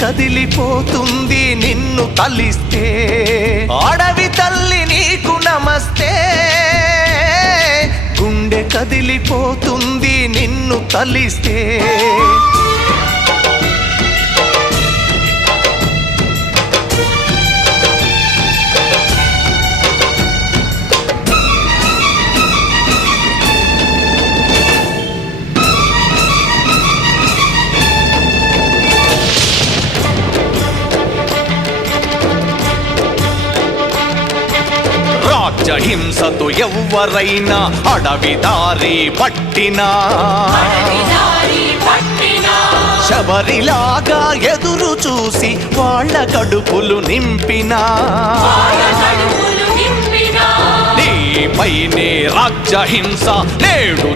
కదిలిపోతుంది నిన్ను తలిస్తే అడవి తల్లి నీకు నమస్తే గుండె కదిలిపోతుంది నిన్ను తలిస్తే రాజ్యహింసతో ఎవ్వరైనా అడవి దారి పట్టినా శబరిలాగా ఎదురు చూసి వాళ్ళ కడుపులు నింపినా నీపైనే రాజ్యహింస నేడు